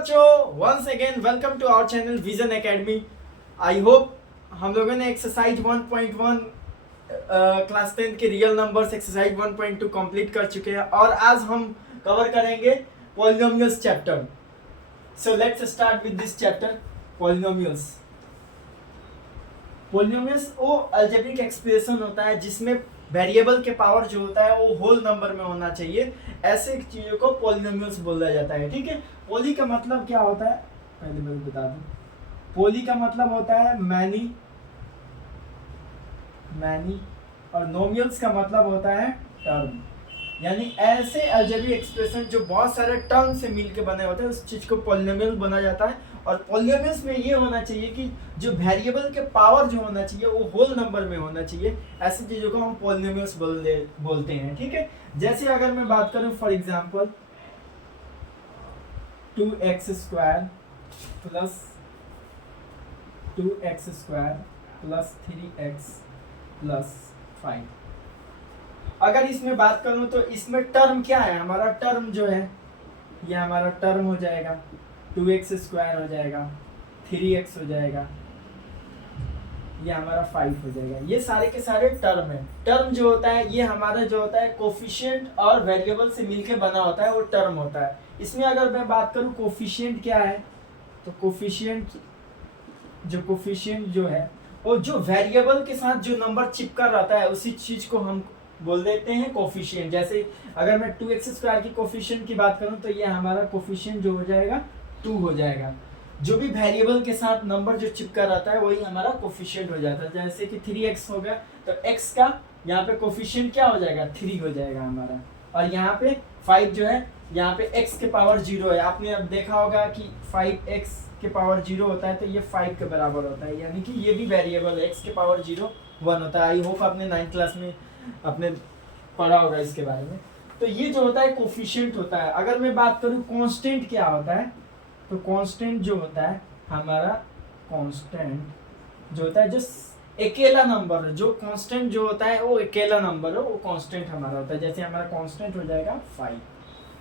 बच्चों, once again welcome to our channel Vision Academy. I hope हम लोगों ने एक्सरसाइज 1.1 क्लास 10 के रियल नंबर्स एक्सरसाइज 1.2 कंप्लीट कर चुके हैं और आज हम कवर करेंगे polynomials chapter. So let's start with this chapter polynomials. Polynomials वो अलजेब्रिक एक्सप्रेशन होता है जिसमें वेरिएबल के पावर जो होता है वो होल नंबर में होना चाहिए। ऐसे चीजों को पॉलिनोमियल्स बोला जाता है। ठीक है, पॉली का मतलब क्या होता है पहले मैं बता दूं। पॉली का मतलब होता है मैनी और नोमियल्स का मतलब होता है टर्म। यानी ऐसे अलजेब्रिक एक्सप्रेशन जो बहुत सारे टर्म से मिलके बने होते हैं उस चीज को पॉलिनोमियल बना जाता है। और पॉलिनोमियल्स में ये होना चाहिए कि जो वेरिएबल के पावर जो होना चाहिए वो होल नंबर में होना चाहिए। ऐसी चीजों को हम पॉलिनोमियल्स बोलते हैं। ठीक है, जैसे अगर मैं बात करूं for example 2x square plus 3x plus 5। अगर इसमें बात करूं तो इसमें टर्म क्या है, हमारा टर्म जो है ये हमारा टर्म हो जाएगा 2x स्क्वायर हो जाएगा, 3x हो जाएगा, ये हमारा 5 हो जाएगा। ये सारे के सारे टर्म है। टर्म जो होता है ये हमारा जो होता है कोफिशिएंट और वेरिएबल से मिलके बना होता है, वो टर्म होता है। इसमें अगर मैं बात करूं कोफिशिएंट क्या है, तो कोफिशिएंट जो है वो जो वेरिएबल के साथ जो नंबर चिपका रहता है उसी चीज को हम बोल देते हैं कोफिशिएंट। जैसे अगर मैं 2x स्क्वायर की कोफिशिएंट की बात करूं तो ये हमारा कोफिशिएंट जो हो जाएगा 2 हो जाएगा। जो भी वेरिएबल के साथ नंबर जो चिपका रहता है वही हमारा कोफिशिएंट हो जाता है। जैसे कि 3x हो गया तो x का यहाँ पे कोफिशिएंट क्या हो जाएगा 3 हो जाएगा हमारा। और यहाँ पे 5 जो है यहाँ पे x के पावर 0 है। आपने अब देखा होगा कि 5x के पावर 0 होता है तो ये 5 के बराबर होता है, यानी कि ये भी वेरिएबल है। x के पावर 0 1 होता है। आई होप आपने 9th क्लास में आपने पढ़ा होगा इसके बारे में। तो ये जो होता है कोफिशिएंट होता है। अगर मैं बात करूँ कांस्टेंट क्या होता है, तो कांस्टेंट जो होता है हमारा कांस्टेंट जो होता है जो अकेला नंबर, जो कांस्टेंट जो होता है वो अकेला नंबर है, वो कांस्टेंट हमारा होता है। जैसे हमारा कांस्टेंट हो जाएगा 5।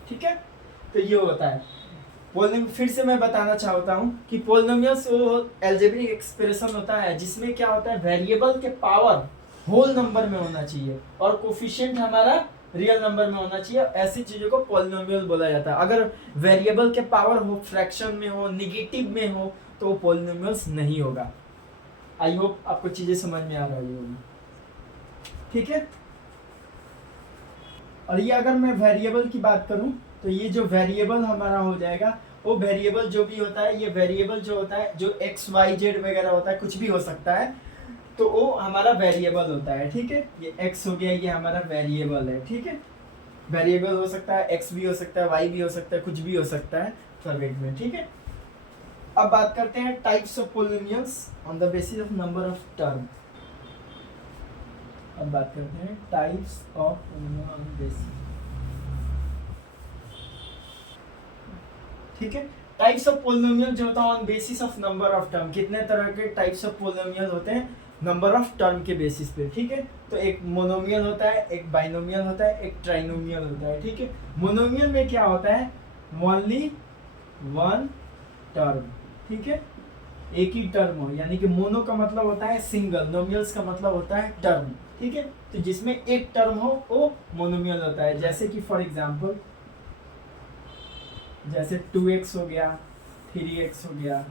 ठीक है, तो ये होता है फिर से मैं बताना चाहता हूँ कि पॉलिनोमियल्स वो अलजेब्रिक एक्सप्रेशन होता है जिसमें क्या होता है वेरिएबल के पावर होल नंबर में होना चाहिए और कोफिशिएंट हमारा रियल नंबर में होना चाहिए। ऐसी चीजों को पॉलिनोमियल बोला जाता है। अगर वेरिएबल के पावर हो, फ्रैक्शन में हो, नेगेटिव में हो तो वो पॉलिनोमियल्स नहीं होगा। आई होप आपको चीजें समझ में आ रही होगी। ठीक है, और ये अगर मैं वेरिएबल की बात करूं तो ये जो वेरिएबल हमारा हो जाएगा वो वेरिएबल जो भी होता है, ये वेरिएबल जो होता है जो x y z वगैरह होता है, कुछ भी हो सकता है, तो वो हमारा वेरिएबल होता है। ठीक है, ये x हो गया, ये हमारा वेरिएबल है। ठीक है, वेरिएबल हो सकता है x भी हो सकता है, y भी हो सकता है, कुछ भी हो सकता है फॉर्मेट में। ठीक है, अब बात करते हैं types of polynomials on the basis of number of term. अब बात करते हैं types of polynomial on basis. ठीक है, टाइप्स ऑफ पॉलिनोमियल जो होता है on basis of number of term. कितने तरह के टाइप्स ऑफ पॉलिनोमियल होते हैं नंबर ऑफ टर्म के बेसिस पे। ठीक है, तो एक मोनोमियल होता है, एक बाइनोमियल होता है, एक ट्राइनोमियल होता है। ठीक है, मोनोमियल में क्या होता है ओनली वन टर्म। ठीक है, एक ही टर्म हो, यानी कि मोनो का मतलब होता है सिंगल, नोमियल्स का मतलब होता है टर्म। ठीक है, तो जिसमें एक टर्म हो वो मोनोमियल होता है। जैसे कि फॉर एग्जांपल जैसे 2x हो गया, 3x हो गया,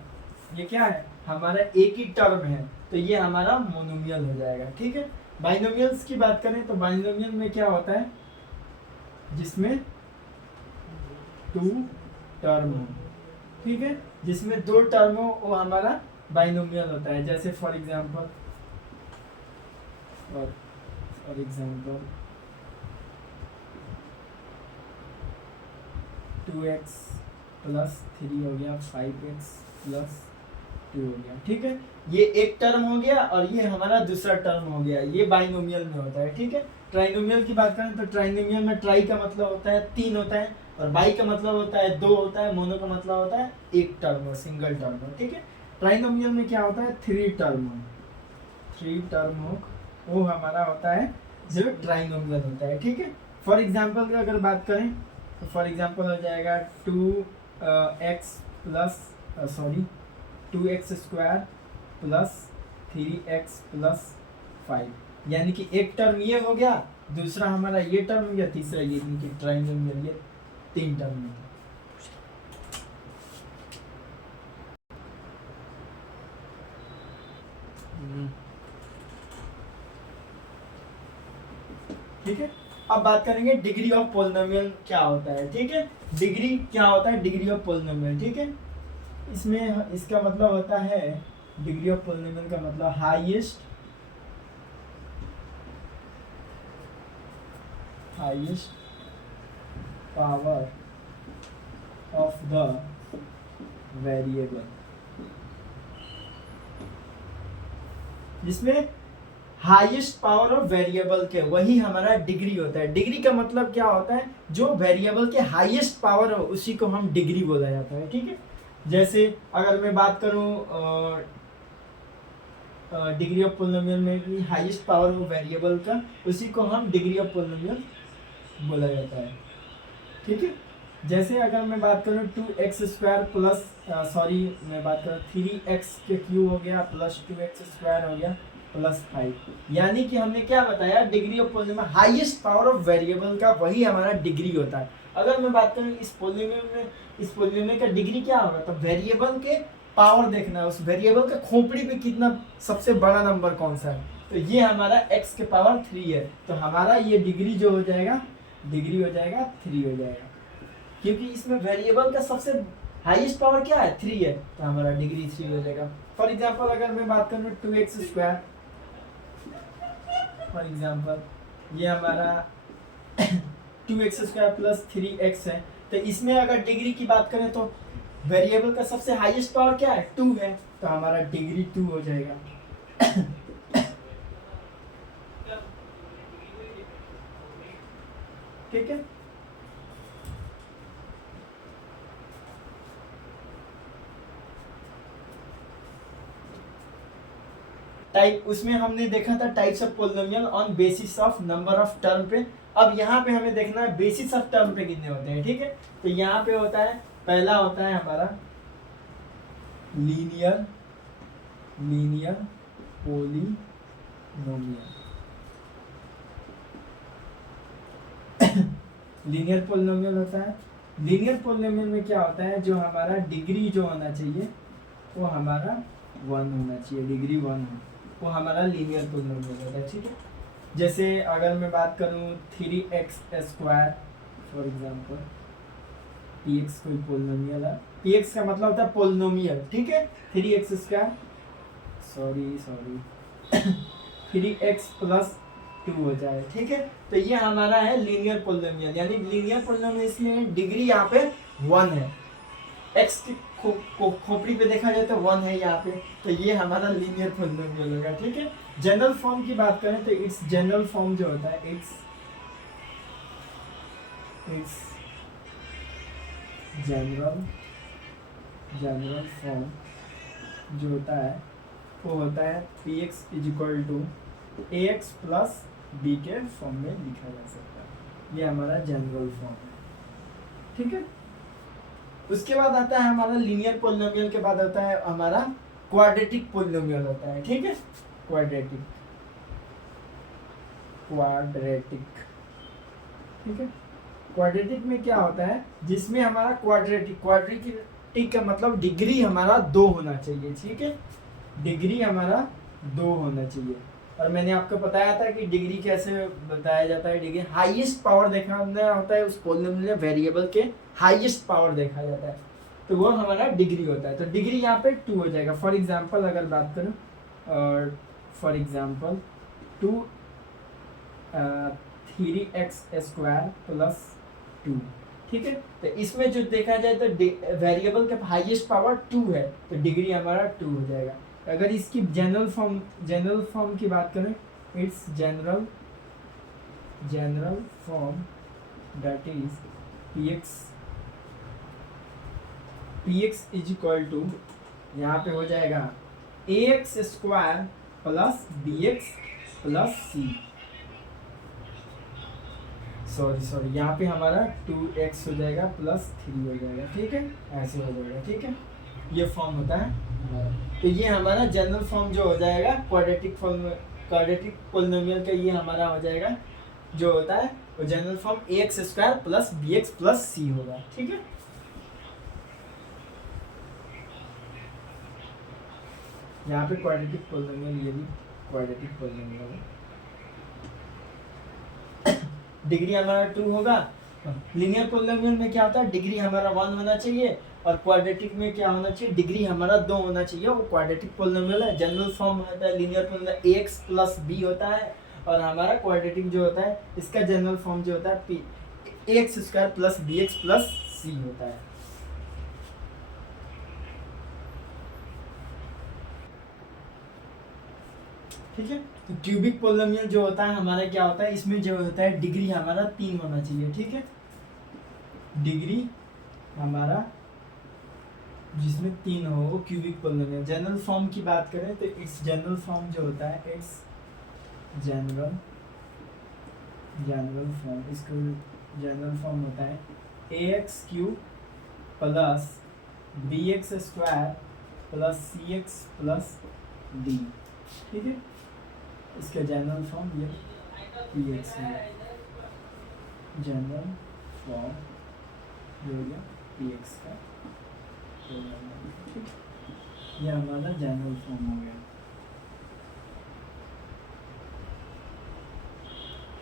ये क्या है हमारा एक ही टर्म है, तो ये हमारा मोनोमियल हो जाएगा। ठीक है, बाइनोमियल्स की बात करें तो बाइनोमियल में क्या होता है जिसमें 2 टर्म हो। ठीक है, जिसमें 2 टर्म हो वो हमारा बाइनोमियल होता है। जैसे फॉर एग्जांपल 2x प्लस 3 हो गया, 5x प्लस 2 हो गया। ठीक है, ये एक टर्म हो गया और ये हमारा दूसरा टर्म हो गया, ये बाइनोमियल में होता है। ठीक है, ट्राइनोमियल की बात करें तो ट्राइनोमियल में ट्राई का मतलब होता है 3 होता है, और बाई का मतलब होता है 2 होता है, मोनो का मतलब होता है एक टर्म हो, सिंगल टर्म हो। ठीक है, ट्राइनोमियल में क्या होता है 3 टर्म हो, वो हमारा होता है जो ट्राइनोमियल होता है। ठीक है, फॉर एग्जाम्पल की अगर बात करें तो फॉर एग्जाम्पल हो जाएगा 2x plus 2x² plus 3x plus 5, यानी कि एक टर्म ये हो गया, दूसरा हमारा ये टर्म हो गया, तीसरा ये ट्राइनोमियल, ये 3 टर्म है। ठीक है, अब बात करेंगे डिग्री ऑफ पोलिनोमियल क्या होता है। ठीक है, डिग्री क्या होता है, डिग्री ऑफ पोलिनोमियल। ठीक है, इसमें इसका मतलब होता है, डिग्री ऑफ पोलिनोमियल का मतलब highest power of the variable, जिसमें हाईएस्ट पावर ऑफ वेरिएबल के, वही हमारा डिग्री होता है। डिग्री का मतलब क्या होता है, जो वेरिएबल के हाईएस्ट पावर हो उसी को हम डिग्री बोला जाता है। ठीक है, जैसे अगर मैं बात करूं डिग्री ऑफ पोलिनोमियल में कि हाईएस्ट पावर हो वेरिएबल का, उसी को हम डिग्री ऑफ पोलिनोमियल बोला जाता है। ठीक है, जैसे अगर मैं बात करूं 2x² प्लस मैं बात करूं 3x के क्यूब हो गया प्लस 2x² हो गया प्लस 5, यानी कि हमने क्या बताया, degree of polynomial highest power of variable का वही हमारा डिग्री होता है। अगर मैं बात करूं इस पोलिनोमियल का डिग्री क्या होगा, तो वेरिएबल के पावर देखना है, उस वेरिएबल का खोपड़ी पे कितना सबसे बड़ा नंबर कौन सा है, तो ये हमारा x के पावर 3 है, तो हमारा ये डिग्री जो हो जाएगा, डिग्री हो जाएगा 3 हो जाएगा, क्योंकि इसमें वेरिएबल का सबसे हाईएस्ट पावर क्या है, 3 है, तो हमारा डिग्री 3 हो जाएगा। फॉर एग्जांपल अगर मैं बात करूं 2x², फॉर एग्जांपल ये हमारा 2x² प्लस 3x है, तो इसमें अगर डिग्री की बात करें तो वेरिएबल का सबसे हाईएस्ट पावर क्या है, 2 है, तो हमारा डिग्री 2 हो जाएगा। ठीक है, टाइप उसमें हमने देखा था types of polynomial on basis of number of term पे। अब यहाँ पे हमें देखना है बेसिस ऑफ टर्म पे कितने होते हैं। ठीक है, तो यहाँ पे होता है, पहला होता है हमारा लीनियर पोलिनोमियल। लीनियर पोलिनोमियल होता है, लीनियर पोलिनोमियल में क्या होता है, जो हमारा डिग्री जो होना चाहिए वो हमारा 1 होना चाहिए, डिग्री 1 हो, वो हमारा लीनियर पोलिनोमियल होता है। ठीक है, जैसे अगर मैं बात करूं 3x² फॉर एग्जांपल, px कोई पोलिनोमियल है, px का मतलब होता है पोलिनोमियल। ठीक है, 3x² 3x प्लस 2 हो जाए। ठीक है, तो ये हमारा है लीनियर पोलिनोमियल, यानी लीनियर पोलिनोमियल में डिग्री यहाँ पे 1 है, x की खोपड़ी पे देखा जाए तो 1 है यहाँ पे, तो ये हमारा लीनियर पोलिनोमियल होगा। ठीक है, जनरल फॉर्म की बात करें तो इट्स जनरल फॉर्म जो होता है, इट्स जनरल फॉर्म जो होता है वो होता है px = ax प्लस b के फॉर्म में लिखा जा सकता है, ये हमारा जनरल फॉर्म है। ठीक है, उसके बाद आता है हमारा लीनियर पोलिनोमियल के बाद होता है हमारा क्वाड्रेटिक पोलिनोमियल होता है। ठीक है, क्वाड्रेटिक। ठीक है, क्वाड्रेटिक में क्या होता है, जिसमें हमारा क्वाड्रेटिक का मतलब डिग्री हमारा 2 होना चाहिए। ठीक है, डिग्री हमारा 2 होना चाहिए, और मैंने आपको बताया था कि डिग्री कैसे बताया जाता है, डिग्री हाईएस्ट पावर देखना होता है, उस पोलिनोमियल वेरिएबल के हाईएस्ट पावर देखा जाता है, तो वो हमारा डिग्री होता है। तो डिग्री यहाँ पे 2 हो जाएगा। फॉर एग्जांपल अगर बात करूँ, फॉर एग्जांपल 3x² प्लस 2। ठीक है, तो इसमें जो देखा जाए तो वेरिएबल का हाईएस्ट पावर 2 है, तो डिग्री हमारा 2 हो जाएगा। अगर इसकी जनरल फॉर्म की बात करें, it's general form that is px = यहाँ पे हो जाएगा ax² plus bx plus c। Sorry यहाँ पे हमारा 2x हो जाएगा प्लस 3 हो जाएगा, ठीक है, ऐसे हो जाएगा, ठीक है, ये फॉर्म होता है हमारा। तो ये हमारा जनरल फॉर्म जो हो जाएगा क्वाड्रेटिक पोलिनोमियल का, ये हमारा हो जाएगा जो होता है वो general form ax² plus bx plus c होगा, ठीक है। यहाँ पे क्वाड्रेटिक पोलिनोमियल, ये भी क्वाड्रेटिक पोलिनोमियल है। डिग्री हमारा 2 होगा। लीनियर पोलिनोमियल में क्या होता है, डिग्री हमारा 1 होना चाहिए, और क्वाड्रेटिक में क्या होना चाहिए, डिग्री हमारा 2 होना चाहिए। वो क्वाड्रेटिक पोलिनोमियल है। जनरल फॉर्म होता है linear polynomial ax plus b होता है, और हमारा क्वाड्रेटिक जो होता है इसका जनरल फॉर्म जो होता है ax² plus bx plus c होता है। ठीक है, तो क्यूबिक पोलिनोमियल जो होता है हमारा क्या होता है, इसमें जो होता है डिग्री हमारा 3 होना चाहिए, ठीक है, डिग्री हमारा जिसमें 3 हो वो क्यूबिक पोलिनोमियल। जनरल फॉर्म की बात करें तो इट्स जनरल फॉर्म जो होता है इट्स जनरल फॉर्म, इसको जनरल फॉर्म होता है ax³ plus bx² plus cx plus d, ठीक है, इसका जनरल फॉर्म ये px है, जनरल फॉर्म जो हो गया px का, ठीक, ये हमारा जनरल फॉर्म हो गया,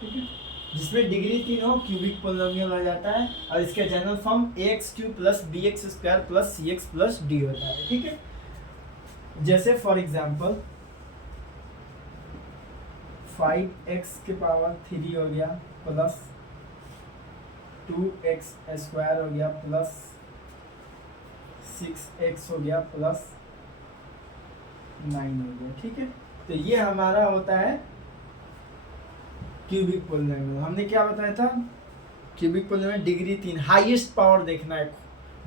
ठीक है, जिसमें डिग्री 3 हो क्यूबिक पोलिनोमियल हो जाता है, और इसका general form ax³ plus bx² plus cx plus d होता है, ठीक है। जैसे फॉर एग्जांपल 5x के पावर 3 हो गया प्लस 2x² हो गया प्लस 6x हो गया प्लस 9 हो गया, ठीक है। तो ये हमारा होता है क्यूबिक पोलिनोमियल। हमने क्या बताया था, cubic polynomial degree 3, highest power देखना है,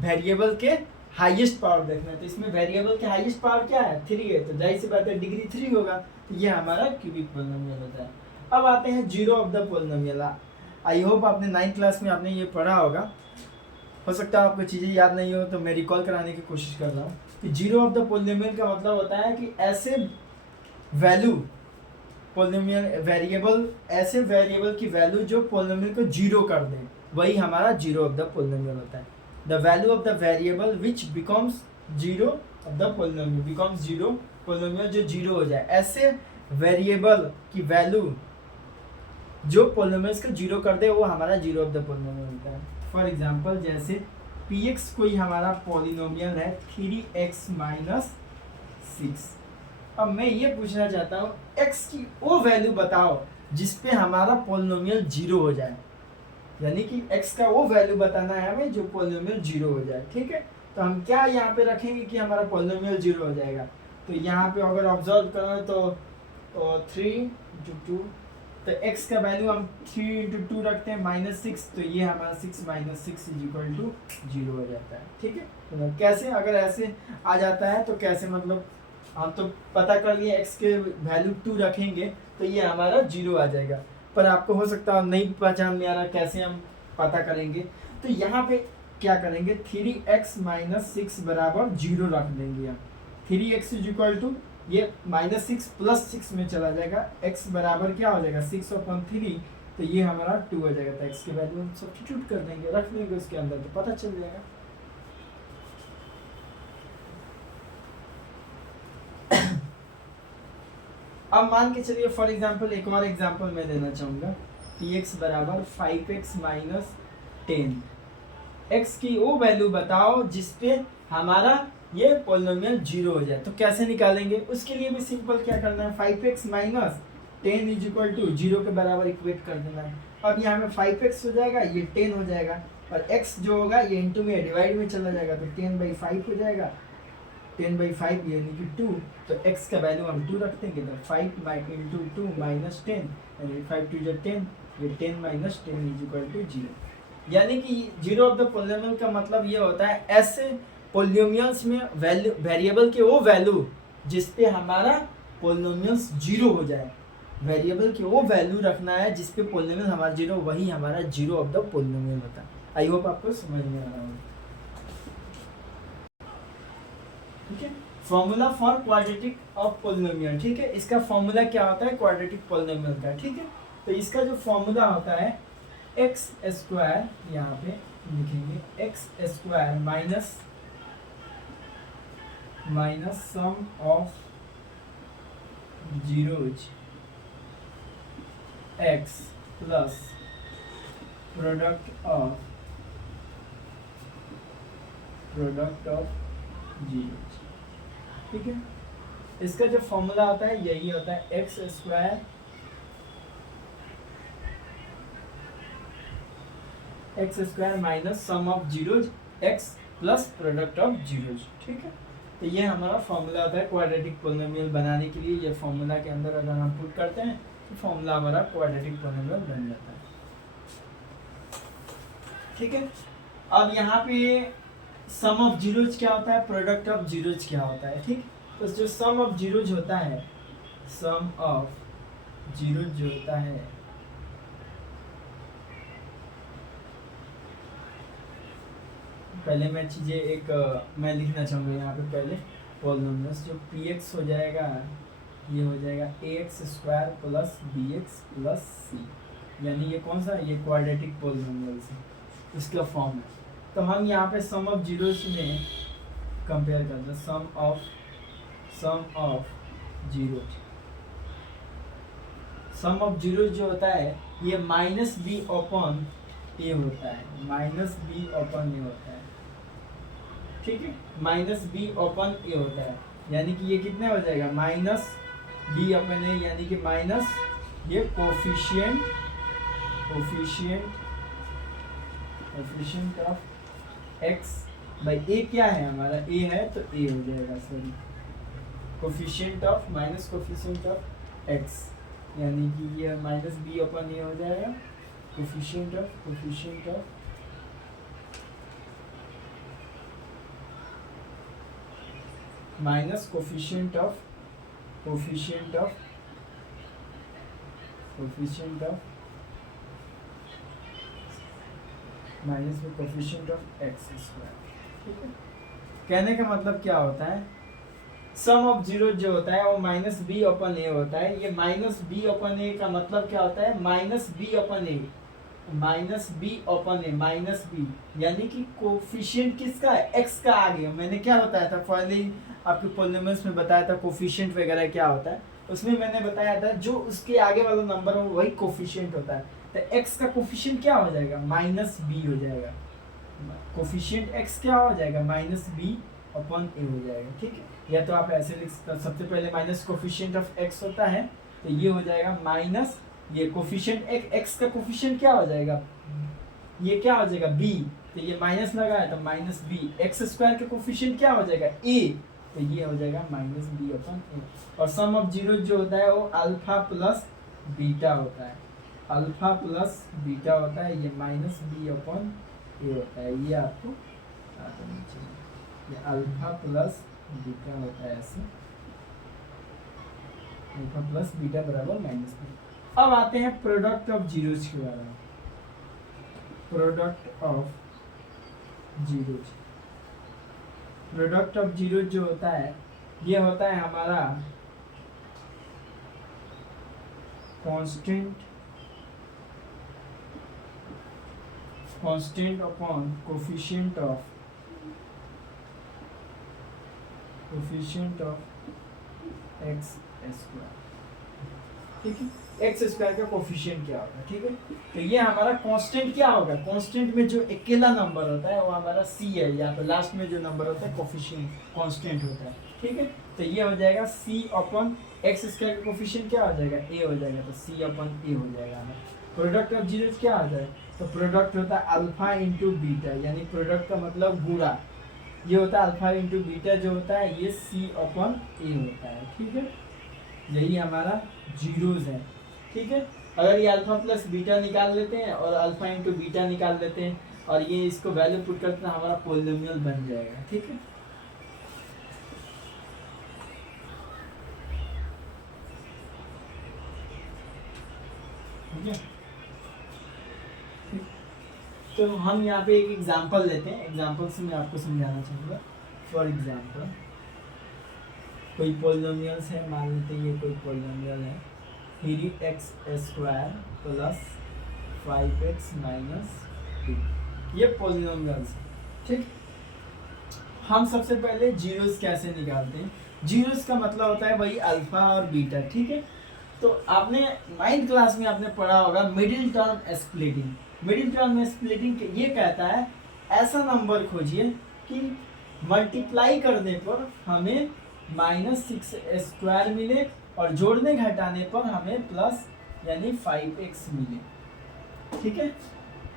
वेरिएबल के हाईएस्ट पावर देखना है। तो इसमें वेरिएबल के हाईएस्ट पावर क्या है, 3 है, तो जाहिर सी बात है डिग्री 3 होगा, तो ये हमारा क्यूबिक पोलिनोमियल होता है। अब आते हैं zero of the polynomial. I hope आपने 9th क्लास में आपने ये पढ़ा होगा, हो सकता है आपको चीज़ें याद नहीं हो, तो मैं रिकॉल कराने की कोशिश कर रहा हूँ कि जीरो ऑफ द पोलिनोमियल का मतलब होता है कि ऐसे वैल्यू पोलिनोमियल वेरिएबल, ऐसे वेरिएबल की वैल्यू जो पोलिनोमियल को जीरो कर दे, वही हमारा जीरो ऑफ द पोलिनोमियल होता है। The value of the variable which becomes zero of the polynomial, becomes zero, polynomial जो जीरो हो जाए, ऐसे वेरिएबल की वैल्यू जो पोलिनोमियल्स को जीरो कर दे वो हमारा जीरो ऑफ द पोलिनोमियल होता है। फॉर एग्जांपल जैसे px कोई हमारा पोलिनोमियल है 3x माइनस 6। अब मैं ये पूछना चाहता हूँ x की वो वैल्यू बताओ जिस पे हमारा पोलिनोमियल जीरो हो जाए, यानी कि x का वो वैल्यू बताना है हमें जो पोलिनोमियल जीरो हो जाए, ठीक है। तो हम क्या यहाँ पे रखेंगे कि हमारा पोलिनोमियल जीरो हो जाएगा, तो यहाँ पे अगर ऑब्जर्व करें तो 3 × 2, तो x का वैल्यू हम 3 × 2 रखते हैं -6, तो ये हमारा 6 - 6 = 0 हो जाता है, ठीक है। तो कैसे, अगर ऐसे आ जाता है तो कैसे, मतलब हम तो पता कर लिए x के वैल्यू 2 रखेंगे तो ये हमारा 0 आ जाएगा, पर आपको हो सकता है नहीं पहचान में आ रहा कैसे हम पता करेंगे। तो यहाँ पे क्या करेंगे, 3x - 6 बराबर 0 रख देंगे हम। 3x = ये -6 + 6 में चला जाएगा, x बराबर क्या हो जाएगा 6/3, तो ये हमारा 2 हो जाएगा। तो x की वैल्यू हम सब्स्टिट्यूट कर देंगे, रख देंगे उसके अंदर, तो पता चल जाएगा। अब मान के चलिए फॉर एग्जांपल एक और एग्जांपल मैं देना चाहूँगा कि x बराबर 5x - 10, x की वो वैल्यू बताओ जिसपे हमारा ये पोलिनोमियल जीरो हो जाए। तो कैसे निकालेंगे, उसके लिए भी सिंपल क्या करना है, 5x - 10 = 0 के बराबर इक्वेट कर देना है। अब यहाँ में 5x हो जाएगा, ये 10 हो जाएगा, और x जो होगा ये इंटू में डिवाइड में चला जाएगा, तो 10/5 हो जाएगा, 10/5 यानी कि 2, तो x का वैल्यू हम 2 रख देंगे, तो 5 × 2 - 10, यानी 5 × 2 = 10, ये 10 - 10 = 0। यानी कि जीरो ऑफ द पोलिनोमियल का मतलब ये होता है ऐसे पोलिनोमियल्स में वैल्यू वेरिएबल के वो वैल्यू जिस पे हमारा पोलिनोमियल्स जीरो हो जाए, वेरिएबल की वो वैल्यू रखना है जिस पे पोलिनोमियल हमारा जीरो, वही हमारा जीरो ऑफ द पोलिनोमियल होता है। आई होप आपको समझ में आ रहा होगा। ठीक है, formula for quadratic of polynomial. ठीक है, इसका फॉर्मूला क्या होता है क्वाड्रेटिक पोलिनोमियल का। ठीक है, तो इसका जो फॉर्मूला होता है एक्स स्क्वायर, यहाँ पे लिखेंगे x square minus sum of zeros x plus product of zeros. ठीक है, इसका जो फॉर्मूला होता है यही होता है x square minus sum of zeros x plus product of zeros. ठीक है, तो ये हमारा फॉर्मूला होता है क्वाड्रेटिक पोलिनोमियल बनाने के लिए। ये फॉर्मूला के अंदर अगर हम पुट करते हैं तो फॉर्मूला हमारा क्वाड्रेटिक पोलिनोमियल बन जाता है। ठीक है, अब यहाँ पे सम ऑफ जीरोज क्या होता है, प्रोडक्ट ऑफ जीरोज क्या होता है। ठीक, तो जो सम ऑफ जीरोज होता है, सम ऑफ जीरोज जो होता है पहले मैं चीज़ें एक मैं लिखना चाहूँगा यहाँ पे पहले पॉलिनोमियल्स। जो पी एक्स हो जाएगा ये हो जाएगा a x square plus b x plus c, यानी ये कौन सा, ये क्वाड्रेटिक पॉलिनोमियल्स है, इसका फॉर्म है। तो हम यहाँ पे सम ऑफ जीरोस में कंपेयर करते हैं, sum of zeros. Sum of zeros जो होता है ये माइनस बी अपॉन ए होता है, माइनस बी अपॉन ए होता है। ठीक है, माइनस बी अपॉन ए होता है, यानी कि ये कितने हो जाएगा माइनस बी अपॉन ए, यानी कि माइनस ये कोफिशिएंट ऑफ एक्स बाई ए क्या है हमारा, ए है तो ए हो जाएगा, sorry coefficient of minus coefficient of x, यानी कि ये माइनस बी अपॉन ए हो जाएगा, coefficient of minus coefficient of minus में कोफिशिएंट ऑफ एक्स स्क्वायर। ठीक है, कहने का मतलब क्या होता है, सम ऑफ जीरो जो होता है वो माइनस बी अपन ए होता है। ये माइनस बी अपन ए का मतलब क्या होता है, माइनस बी अपन ए, माइनस बी, यानी कि कोफिशिएंट किसका है, एक्स का आ गया। मैंने क्या बताया था पहले ही आपके पॉलिनोमियल्स में बताया था कोफिशिएंट वगैरह क्या होता है, उसमें मैंने बताया था जो उसके आगे वाला नंबर हो वही कोफिशिएंट होता है। तो एक्स का कोफिशिएंट क्या हो जाएगा, माइनस बी हो जाएगा, कोफिशिएंट एक्स क्या हो जाएगा, माइनस बी अपॉन ए हो जाएगा। ठीक है, या तो आप ऐसे लिख सकते, सबसे पहले माइनस कोफिशिएंट ऑफ एक्स होता है तो ये हो जाएगा माइनस, ये कोफिशिएंट एक्स का कोफिशिएंट क्या हो जाएगा, ये क्या हो जाएगा बी, तो ये माइनस लगा है तो माइनस बी, एक्स स्क्वायर का कोफिशिएंट क्या हो जाएगा ए, तो ये हो जाएगा माइनस बी अपॉन ए। और सम ऑफ जीरो जो होता है वो अल्फा प्लस बीटा होता है, अल्फा प्लस बीटा होता है, ये माइनस बी अपॉन ए होता है। ये आपको ये अल्फा प्लस बीटा होता है, ऐसे अल्फा प्लस बीटा बराबर माइनस बी। अब आते हैं प्रोडक्ट ऑफ जीरोज के बारे में। प्रोडक्ट ऑफ जीरोज जो होता है ये होता है हमारा constant upon coefficient of x square. ठीक है, एक्स स्क्वायर का कोफिशिएंट क्या होगा। ठीक है, तो ये हमारा कांस्टेंट क्या होगा, कांस्टेंट में जो अकेला नंबर होता है वो हमारा सी है, या तो लास्ट में जो नंबर होता है कोफिशिएंट कांस्टेंट होता है। ठीक है, तो ये हो जाएगा सी अपॉन एक्स स्क्वायर का कोफिशिएंट क्या हो जाएगा, ए हो जाएगा, तो सी अपॉन ए हो जाएगा। प्रोडक्ट ऑफ जीरोज क्या आ जाए, तो प्रोडक्ट होता है अल्फा इंटू बीटा, यानी प्रोडक्ट का मतलब गुणा, ये होता है अल्फा इंटू बीटा जो होता है ये सी अपॉन ए होता है। ठीक है, यही हमारा जीरोज है। ठीक है, अगर ये अल्फा प्लस बीटा निकाल लेते हैं और अल्फा इंटू बीटा निकाल लेते हैं और ये इसको वैल्यू पुट करते हैं, हमारा पॉलिनोमियल बन जाएगा। ठीक है, ठीक है। तो हम यहाँ पे एक एग्जांपल लेते हैं, एग्जांपल से मैं आपको समझाना चाहूँगा। फॉर एग्जांपल कोई पॉलिनोमियल्स है, मान लेते हैं ये कोई पॉलिनोमियल है 3x² प्लस 5x माइनस 2, ये पॉलिनोमियल्स है, ठीक। हम सबसे पहले जीरोस कैसे निकालते हैं? जीरोस का मतलब होता है वही अल्फा और बीटा, ठीक है। तो आपने 9th क्लास में आपने पढ़ा होगा middle term splitting. Middle term splitting ये कहता है ऐसा नंबर खोजिए कि मल्टीप्लाई करने पर हमें -6² मिले और जोड़ने घटाने पर हमें प्लस यानी 5x मिले, ठीक है।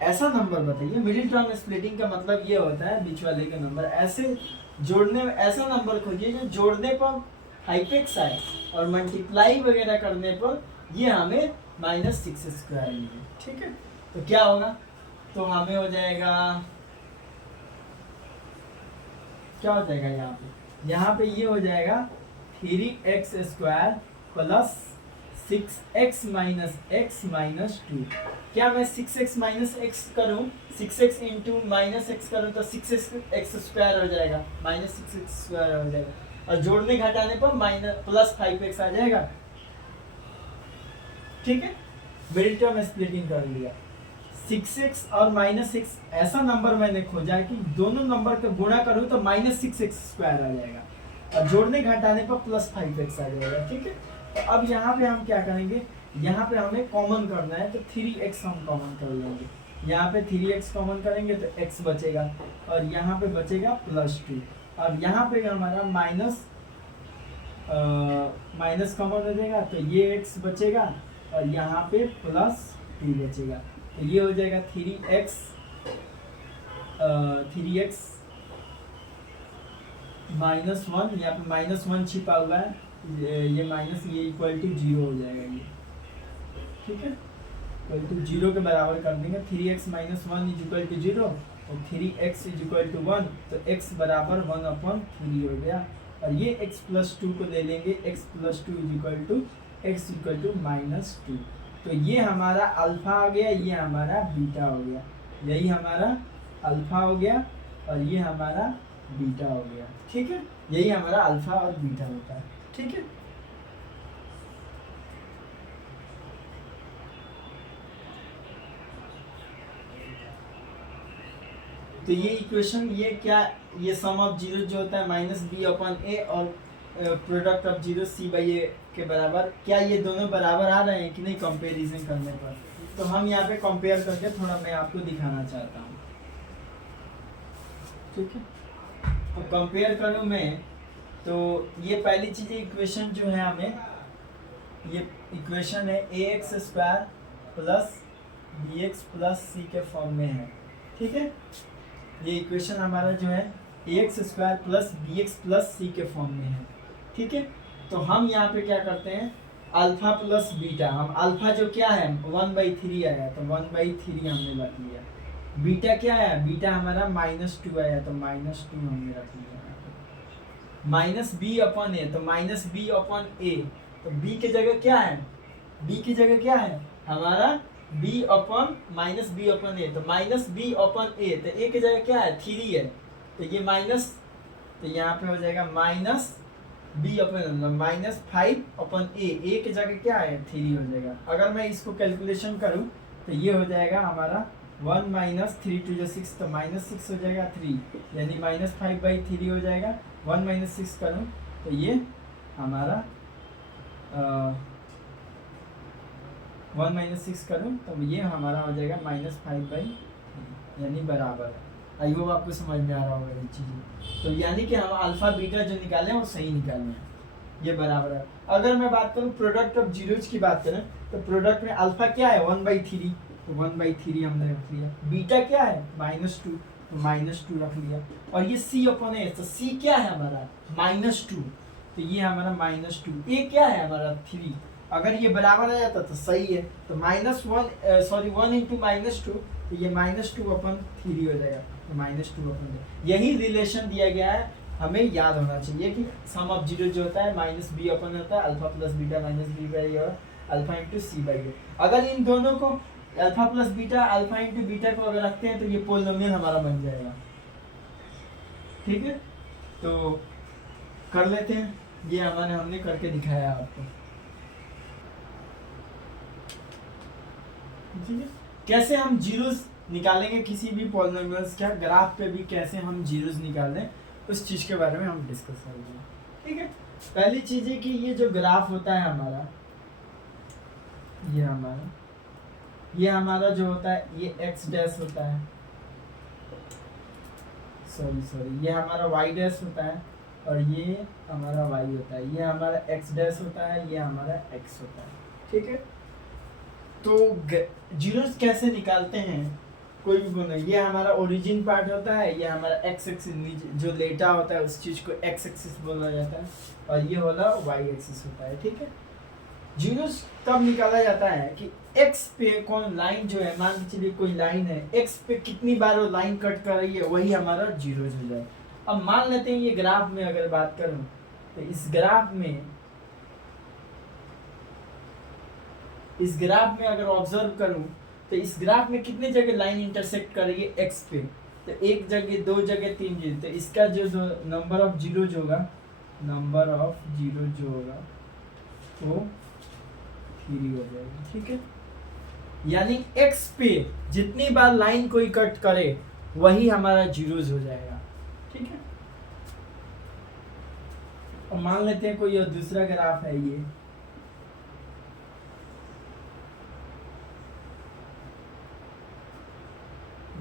ऐसा नंबर बताइए। मिडिल टर्म स्प्लिटिंग का मतलब ये होता है बीच वाले का नंबर ऐसे जोड़ने में, ऐसा नंबर खोजिए जो जोड़ने पर 5x आए और मल्टीप्लाई वगैरह करने पर ये हमें -6² मिले, ठीक है। तो क्या होगा? तो हमें हो जाएगा, क्या हो जाएगा यहाँ पे ये हो जाएगा 3x² plus 6x minus x minus 2। क्या मैं 6x माइनस x करूँ, 6x इंटू माइनस x करूँ तो 6x² हो जाएगा, -6x² हो जाएगा और जोड़ने घटाने पर प्लस 5x आ जाएगा, ठीक है। मिडिल टर्म स्प्लिटिंग कर लिया। 6x और -6 ऐसा नंबर मैंने खोजा है कि दोनों नंबर का गुणा करूँ तो -6x² आ जाएगा और जोड़ने घटाने पर प्लस 5x आ जाएगा, ठीक है। तो अब यहाँ पे हम क्या करेंगे, यहाँ पे हमें कॉमन करना है तो 3x हम कॉमन कर लेंगे। यहाँ पे 3x कॉमन करेंगे तो x बचेगा और यहाँ पे बचेगा +2 और यहाँ पे हमारा माइनस कॉमन हो जाएगा तो ये x बचेगा और यहाँ पे +2 बचेगा। तो ये हो जाएगा 3x -1, यहाँ पे -1 छिपा हुआ है, ये माइनस ये इक्वल टू 0 हो जाएगा ये, ठीक है। इक्वल टू 0 के बराबर कर देंगे। 3x - 1 इज इक्वल टू 0 और 3x इज इक्वल टू 1 तो x बराबर 1/3 हो गया और ये x + 2 को ले लेंगे, x + 2 is equal to x equal to -2। तो ये हमारा अल्फा हो गया, ये हमारा बीटा हो गया, यही हमारा अल्फा हो गया और ये हमारा बीटा हो गया, ठीक है। यही हमारा अल्फा और बीटा होता है, ठीक है। तो ये इक्वेशन, ये क्या, ये सम ऑफ जीरो जो होता है -b/a और प्रोडक्ट ऑफ जीरो c/a के बराबर, क्या ये दोनों बराबर आ रहे हैं कि नहीं कंपैरिजन करने पर? तो हम यहाँ पे कंपेयर करके थोड़ा मैं आपको दिखाना चाहता हूँ, ठीक है। तो कंपेयर करूँ मैं तो ये पहली चीज़ इक्वेशन जो है हमें, ये इक्वेशन है ax² plus bx plus c के फॉर्म में है, ठीक है। ये इक्वेशन हमारा जो है ax² plus bx plus c के फॉर्म में है, ठीक है। तो हम यहाँ पे क्या करते हैं, अल्फा प्लस बीटा, हम अल्फा जो क्या है 1/3 आया तो 1/3 हमने रख लिया, बीटा क्या है, बीटा हमारा -2 आया तो -2 हमने रख लिया, -b/a तो -b/a, तो b की जगह क्या है, b की जगह क्या है हमारा b/-b/a तो -b/a, तो a की जगह क्या है 3 है तो ये माइनस, तो यहाँ पे हो जाएगा -b/, -5/a, a की जगह क्या है 3 हो जाएगा। अगर मैं इसको कैलकुलेशन करूँ तो ये हो जाएगा हमारा 1 - 3 2 6 तो -6 हो जाएगा 3 यानी -5/3 हो जाएगा। 1 - 6 करूँ तो ये हमारा 1 - 6 करूँ तो ये हमारा हो जाएगा -5/3 यानी बराबर। आई होप आपको समझ में आ रहा होगा ये चीज़ें। तो यानी कि हम अल्फा बीटा जो निकाले हैं वो सही निकाले हैं, ये बराबर है। अगर मैं बात करूँ प्रोडक्ट ऑफ जीरोज की बात करें तो प्रोडक्ट में अल्फा क्या है 1/3 तो 1/3 हमने रख लिया, बीटा क्या है -2 तो -2 रख लिया और ये c/a तो c क्या है हमारा -2 तो ये हमारा -2, a क्या है हमारा 3, अगर ये बराबर आ जाता तो सही है। तो -1 × -2 तो ये -2/3 हो जाएगा तो -2/3। यही रिलेशन दिया गया है, हमें याद होना चाहिए कि सम ऑफ जीरो जो होता है -b/, होता है अल्फा प्लस बीटा -b/a और अल्फा इंटू सी बाई ए। अगर इन दोनों को alpha plus beta, alpha into beta को अगर रखते हैं तो ये पोलिनोमियल हमारा बन जाएगा। ठीक है, तो कर लेते हैं, ये हमने करके दिखाया आपको। ठीक है, कैसे हम जीरोस निकालेंगे किसी भी पॉलिनोमियल्स का, ग्राफ पे भी कैसे हम जीरोस निकालें, उस चीज के बारे में हम डिस्कस करेंगे। ठीक है, पहली चीज है कि ये जो ग्राफ होता है हमारा, ये हमारा जो होता है ये एक्स डैश होता है, सॉरी ये हमारा वाई डैश होता है, और ये हमारा वाई होता है, ये हमारा एक्स डैश होता है, ये हमारा एक्स होता है। ठीक है, तो जीरोस कैसे निकालते हैं, कोई भी बोलना, ये हमारा ओरिजिन पार्ट होता है, ये हमारा एक्स एक्सिस जो लेटा होता है उस चीज को एक्स एक्सिस बोला जाता है, और ये वाला वाई एक्सिस होता है। ठीक है, जीरोस कब निकाला जाता है कि एक्स पे कौन लाइन जो है, मान के चलिए कोई लाइन है, एक्स पे कितनी बार वो लाइन कट कर रही है, वही हमारा जीरोस हो जाए। अब मान लेते हैं ये ग्राफ में अगर बात करूं तो इस ग्राफ में अगर ऑब्जर्व करूं तो इस ग्राफ में कितने जगह लाइन इंटरसेक्ट कर रही है एक्स पे, तो एक जगह, दो जगह, तीन जगह, तो इसका जो नंबर ऑफ जीरोज होगा वो 3 हो जाएगा। ठीक है, यानी एक्स पे जितनी बार लाइन कोई कट करे वही हमारा जीरोज हो जाएगा। ठीक है, और मान लेते हैं कोई और दूसरा ग्राफ है, ये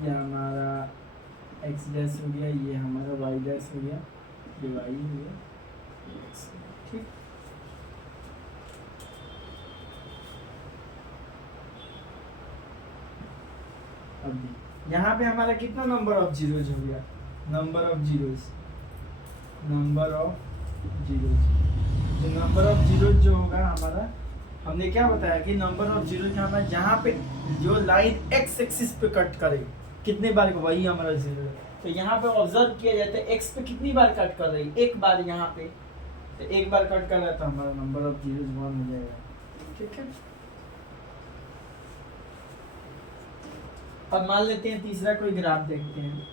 हमारा एक्स डैश हो गया, ये हमारा वाई डैश हो गया, ये वाई हो गया, ठीक। अब यहाँ पे हमारा कितना नंबर ऑफ जीरोज हो गया, नंबर ऑफ जीरोज जो होगा हमारा, हमने क्या बताया कि नंबर ऑफ जीरोज हमारा जहाँ पे जो लाइन एक्स एक्सिस पे कट करे कितने बार, वही हमारा जीरो है। तो यहाँ पे ऑब्जर्व किया जाता है एक्स पे कितनी बार कट कर रही है, एक बार, यहाँ पे तो एक बार कट कर रहा है, तो हमारा नंबर ऑफ जीरोज 1 हो जाएगा। ठीक है, अब मान लेते हैं तीसरा कोई ग्राफ देखते हैं।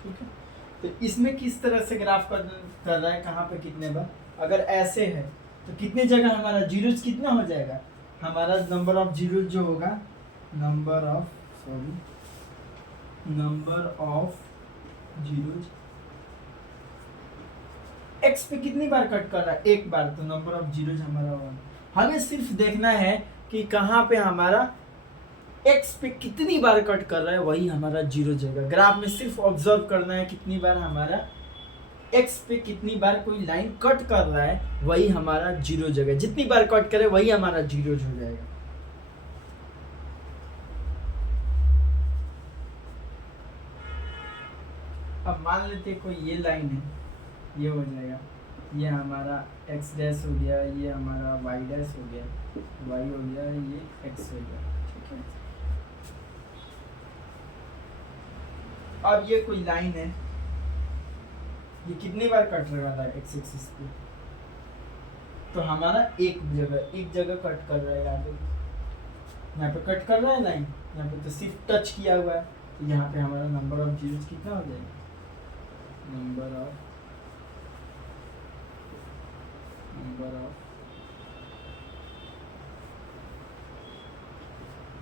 ठीक है, तो इसमें किस तरह से ग्राफ कर रहा है, कहाँ पे कितने बार, अगर ऐसे है तो कितने जगह हमारा जीरोज कितना हो जाएगा, हमारा नंबर ऑफ जीरोज जो होगा, नंबर ऑफ जीरोज एक्स पे कितनी बार कट कर रहा है, एक बार, तो नंबर ऑफ जीरोज हमारा 1। हमें सिर्फ देखना है कि कहाँ पे हमारा एक्स पे कितनी बार कट कर रहा है, वही हमारा जीरो जगह। ग्राफ में सिर्फ ऑब्जर्व करना है कितनी बार हमारा एक्स पे कितनी बार कोई लाइन कट कर रहा है, वही हमारा जीरो जगह, जितनी बार कट करे वही हमारा जीरो हो जाएगा। अब मान लेते कोई ये लाइन है, ये हो जाएगा, ये हमारा एक्स डैश हो गया, ये हमारा वाई डैश हो गया, वाई हो गया, ये एक्स हो गया। ठीक है, अब ये कोई लाइन है, ये कितनी बार कट रहा था एक्स एक्सिस पे, तो हमारा एक जगह कट कर रहा है, यहाँ पे कट कर रहा है लाइन, यहाँ पे तो सिर्फ टच किया हुआ है, तो यहाँ पे हमारा नंबर ऑफ जीरोज कितना हो जाएगा, नंबर ऑफ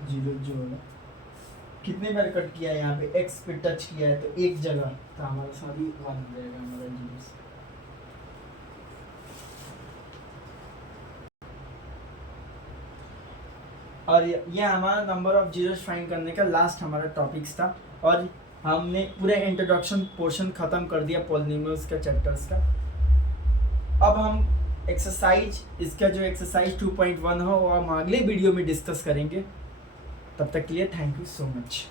जीरो जो है कितने बार कट किया है, यहाँ पे एक्स पे टच किया है, तो एक जगह, तो हमारा सारी 1 हो जाएगा हमारा जीरोस। और ये हमारा नंबर ऑफ जीरोस फाइंड करने का लास्ट हमारा टॉपिक्स था, और हमने पूरा इंट्रोडक्शन पोर्शन खत्म कर दिया पॉलिनोमियल्स का चैप्टर्स का। अब हम एक्सरसाइज, इसका जो एक्सरसाइज 2.1 हो वो हम अगले वीडियो में डिस्कस करेंगे। तब तक के लिए थैंक यू सो मच।